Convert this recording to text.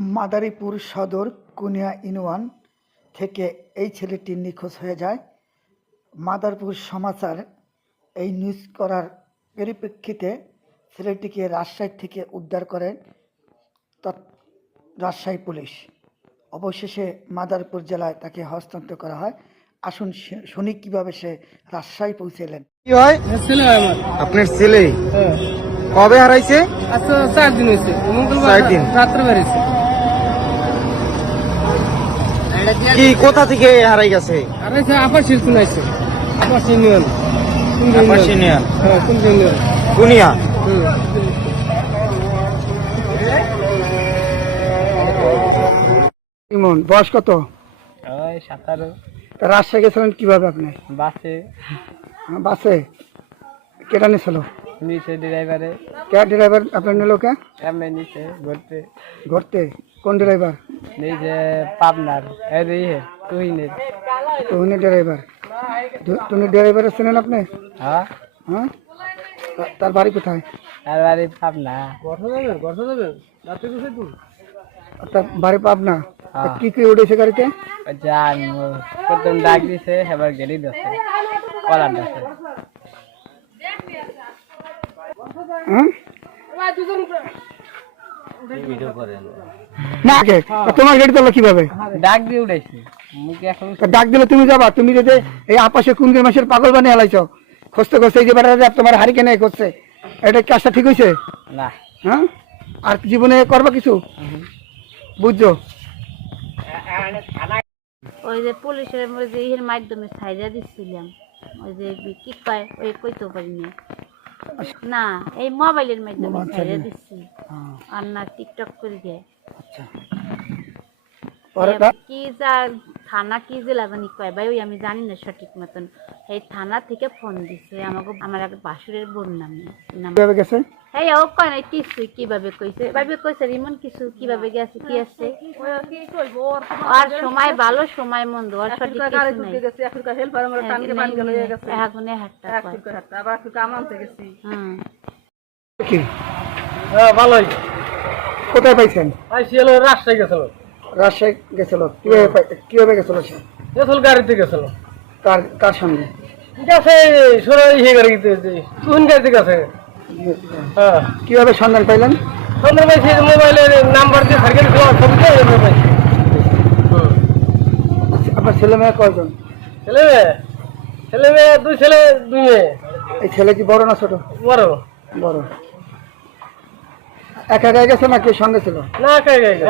মাদারীপুর সদর কুনিয়া ইউনিয়ন থেকে এই ছেলেটি নিখোঁজ হয়ে যায়। মাদারীপুর সমাচার এই নিউজ করার পরিপ্রেক্ষিতে ছেলেটিকে রাজশাহী থেকে উদ্ধার করে রাজশাহী পুলিশ। অবশেষে মাদারীপুর জেলায় তাকে হস্তান্তর করা হয়। আসুন শুনি কিভাবে সে রাজশাহী পৌঁছলেন। কি হয়? ছেলে হয় আমার। আপনার ছেলে হ্যাঁ। কবে হারাইছে? আজকে 4 দিন হয়েছে। মঙ্গলবার 4 দিন। রাত্রে বেরিয়েছে। কি কোথা থেকে হারাই গেছে? হারাইছে আপাশির শুনাইছে। আপাশি ইউনিয়ন। আপাশি ইউনিয়ন। হ্যাঁ, কোন ইউনিয়ন? কুনিয়া। ইমন বয়স কত? ওই 17। রাজশাহী গেছিলেন কিভাবে আপনি? বাসে বাসে কেটা নিয়েছিল? নিচে ড্রাইভারে কে ড্রাইভার আপনার নিল? কে এমনি নিচে ঘুরতে ঘুরতে? কোন ড্রাইভার? নিজে পাবনার তুহিনের। তুমি ড্রাইভার? তুমি ড্রাইভার চেনেন আপনি? হ্যাঁ। হ্যাঁ, তার বাড়ি কোথায়? আর বাড়ি পাবনা। গর্ত যাবেন রাতে কোথায় তুমি? তার বাড়ি পাবনা। হ্যাঁ। কি কি উঠেছে গাড়িতে? যান প্রথম ডাক দিছে, এবার গেলি দিছে কলার দিছে। হ্যাঁ না, কে তোমার গাড়ি তোলা কিভাবে? ডাক দিয়ে উঠাইছি মুখে এখন। ডাক দিলে তুমি যাবা? তুমি যদি এই আপাশে কোন মাসের পাগল বানিয়ে হালাইছ খুঁজতে খুঁজতে, এই যে বেড়া তোমার হারি কেনে করছে, এটা কাজটা ঠিক হয়েছে না? হ্যাঁ, আর জীবনে করবা কিছু বুঝছো? ওই যে পুলিশের ওই যে ইয়ের মাধ্যমে ছাইরা দিচ্ছিলাম, ওই যে কি কয় ওই কইতে পারি না, এই মোবাইলের মাধ্যমে ছাইরা দিচ্ছি। আর না টিকটক করে দেয়। আচ্ছা, কি যা থানা কি জেলা জানি কয় ভাই, ওই আমি জানি না সঠিক মতন। এই থানা থেকে ফোন দিছে আমাকে, আমার এক বাসুরের বোন নামে কিভাবে গেছে? এই ও কয় না কিছু, কিভাবে কইছে ভাবে কইছে এমন কিছু, কিভাবে গেছে কি আছে আর সময় ভালো সময় মন্দ আর সঠিক কিছু নাই। এখনে হাটটা কি হ্যাঁ ভালোই। কোথায় পাইছেন? আইসিএল রাজশাহী গেছিল। রাজশাহী গেছিল। কিভাবে গেছিল সে? গেছিল গাড়িতে গেছিল। কার সঙ্গে গেছে? সরাই ইয়ে গাড়িতে, তুহিন গাড়িতে গেছে। হ্যাঁ। কিভাবে সন্ধান পাইলেন? সন্ধান পাইছি মোবাইলের নাম্বার দিয়ে সার্কেল পাইছি। আপনার ছেলে মেয়ে কয়জন? ছেলে মেয়ে 2 ছেলে 2 মেয়ে। এই ছেলে কি বড় না ছোট? বড়। বড়। একা একা গেছে নাকি সঙ্গে ছিল? না, একা একা।